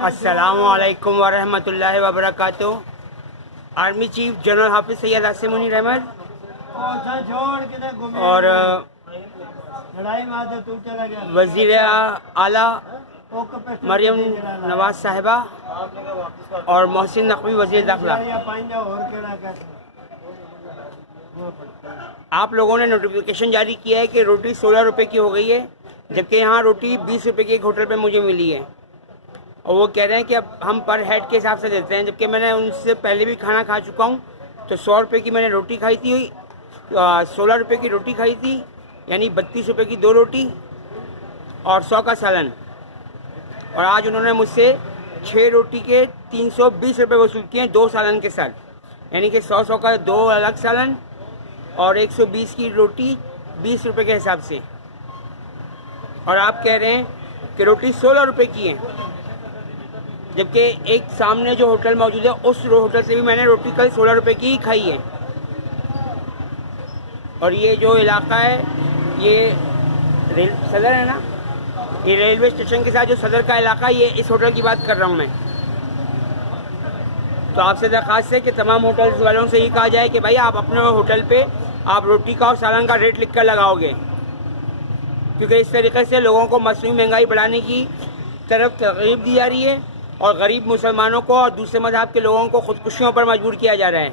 السلام علیکم ورحمۃ اللہ وبرکاتہ. آرمی چیف جنرل حافظ سید عاصم منیر احمد اور وزیر اعلیٰ مریم نواز صاحبہ اور محسن نقوی وزیر داخلہ، آپ لوگوں نے نوٹیفیکیشن جاری کیا ہے کہ روٹی 16 روپے کی ہو گئی ہے، جبکہ یہاں روٹی 20 روپے کی ایک ہوٹل پہ مجھے ملی ہے، اور وہ کہہ رہے ہیں کہ اب ہم پر ہیڈ کے حساب سے دیتے ہیں، جبکہ میں نے ان سے پہلے بھی کھانا کھا چکا ہوں. تو 100 روپے کی میں نے روٹی کھائی تھی، 16 روپے کی روٹی کھائی تھی، یعنی 32 روپے کی 2 روٹی اور 100 کا سالن. اور آج انہوں نے مجھ سے 6 روٹی کے 320 روپے وصول کیے ہیں 2 سالن کے ساتھ، یعنی کہ 100 کا 2 الگ سالن اور 120 کی روٹی 20 روپے کے حساب سے. اور آپ کہہ رہے ہیں کہ روٹی 16 روپے کی ہے، جبکہ ایک سامنے جو ہوٹل موجود ہے اس ہوٹل سے بھی میں نے روٹی کل 16 روپے کی ہی کھائی ہے. اور یہ جو علاقہ ہے یہ صدر ہے نا، یہ ریلوے اسٹیشن کے ساتھ جو صدر کا علاقہ ہے، یہ اس ہوٹل کی بات کر رہا ہوں میں. تو آپ سے درخواست ہے کہ تمام ہوٹل والوں سے یہ کہا جائے کہ بھائی آپ اپنے ہوٹل پہ آپ روٹی کا اور سالن کا ریٹ لکھ کر لگاؤ گے، کیونکہ اس طریقے سے لوگوں کو مصنوعی مہنگائی بڑھانے کی طرف ترغیب دی جا رہی ہے اور غریب مسلمانوں کو اور دوسرے مذہب کے لوگوں کو خودکشیوں پر مجبور کیا جا رہا ہے.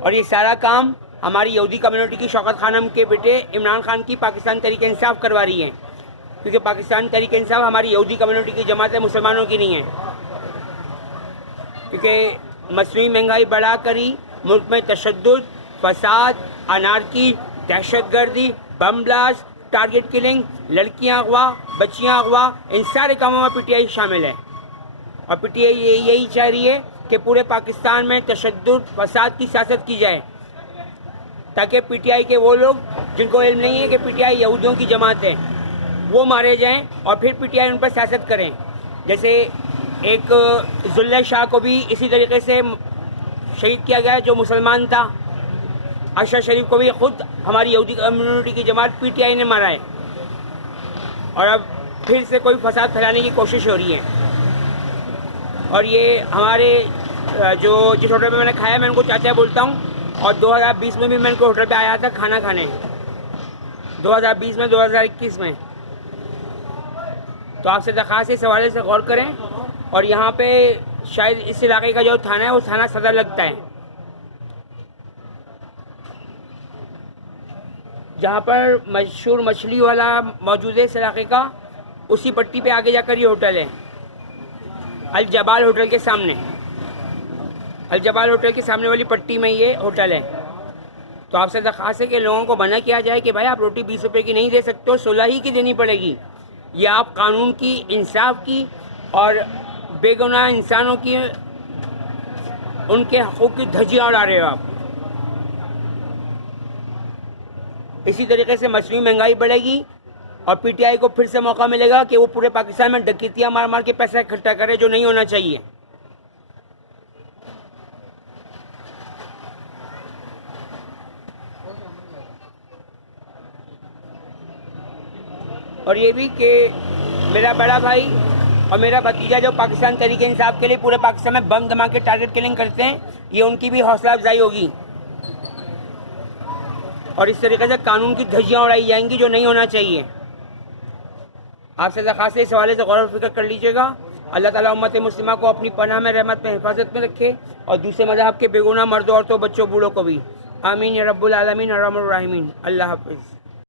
اور یہ سارا کام ہماری یہودی کمیونٹی کی شوکت خانم کے بیٹے عمران خان کی پاکستان تحریک انصاف کروا رہی ہے، کیونکہ پاکستان تحریک انصاف ہماری یہودی کمیونٹی کی جماعت مسلمانوں کی نہیں ہے. کیونکہ مصنوعی مہنگائی بڑھا کر ہی ملک میں تشدد، فساد، انارکی، دہشت گردی، بم بلاسٹ، ٹارگٹ کلنگ، لڑکیاں اغوا، بچیاں اغوا، ان سارے کاموں میں پی ٹی آئی شامل ہے. اور پی ٹی آئی یہی چاہ رہی ہے کہ پورے پاکستان میں تشدد، فساد کی سیاست کی جائے، تاکہ پی ٹی آئی کے وہ لوگ جن کو علم نہیں ہے کہ پی ٹی آئی یہودیوں کی جماعت ہے وہ مارے جائیں، اور پھر پی ٹی آئی ان پر سیاست کریں. جیسے ایک ذلہ شاہ کو بھی اسی طریقے سے شہید کیا گیا جو مسلمان تھا. اشرف شریف کو بھی خود ہماری یہودی کمیونٹی کی جماعت پی ٹی آئی نے مارا ہے، اور اب پھر سے کوئی فساد پھیلانے کی کوشش ہو رہی ہے. اور یہ ہمارے جس ہوٹل پہ میں نے کھایا میں ان کو چاچا بولتا ہوں، اور 2020 میں بھی میں ان کو ہوٹل پہ آیا تھا کھانا کھانے، 2020 میں 2021 میں. تو آپ سے درخواست اس حوالے سے غور کریں. اور یہاں پہ شاید اس علاقے کا جو تھانہ ہے وہ تھانہ صدر لگتا ہے، جہاں پر مشہور مچھلی والا موجود ہے اس علاقے کا، اسی پٹی پہ آگے جا کر یہ ہوٹل ہے، الجبال ہوٹل کے سامنے، الجبال ہوٹل کے سامنے والی پٹی میں یہ ہوٹل ہے. تو آپ سے درخواست ہے کہ لوگوں کو منع کیا جائے کہ بھائی آپ روٹی 20 روپے کی نہیں دے سکتے ہو، 16 ہی کی دینی پڑے گی. یہ آپ قانون کی، انصاف کی اور بے گناہ انسانوں کی، ان کے حقوق کی دھجیاں اڑا رہے ہو آپ. اسی طریقے سے مصنوعی مہنگائی بڑھے گی اور پی ٹی آئی کو پھر سے موقع ملے گا کہ وہ پورے پاکستان میں ڈکیتیاں مار مار کے پیسہ اکٹھا کرے، جو نہیں ہونا چاہیے. اور یہ بھی کہ میرا بڑا بھائی اور میرا بھتیجا جو پاکستان تحریک انصاف کے لیے پورے پاکستان میں بم دھماکے ٹارگٹ کلنگ کرتے ہیں، یہ ان کی بھی حوصلہ افزائی ہوگی، اور اس طریقے سے قانون کی دھجیاں اڑائی جائیں گی جو نہیں ہونا چاہیے. آپ سے درخواست ہے اس حوالے سے غور و فکر کر لیجیے گا. اللہ تعالیٰ امت مسلمہ کو اپنی پناہ میں، رحمت میں، حفاظت میں رکھے، اور دوسرے مذہب کے بے گناہ مردوں، عورتوں، بچوں، بوڑھوں کو بھی. آمین یا رب العالمین الرحمن الرحیم. اللہ حافظ.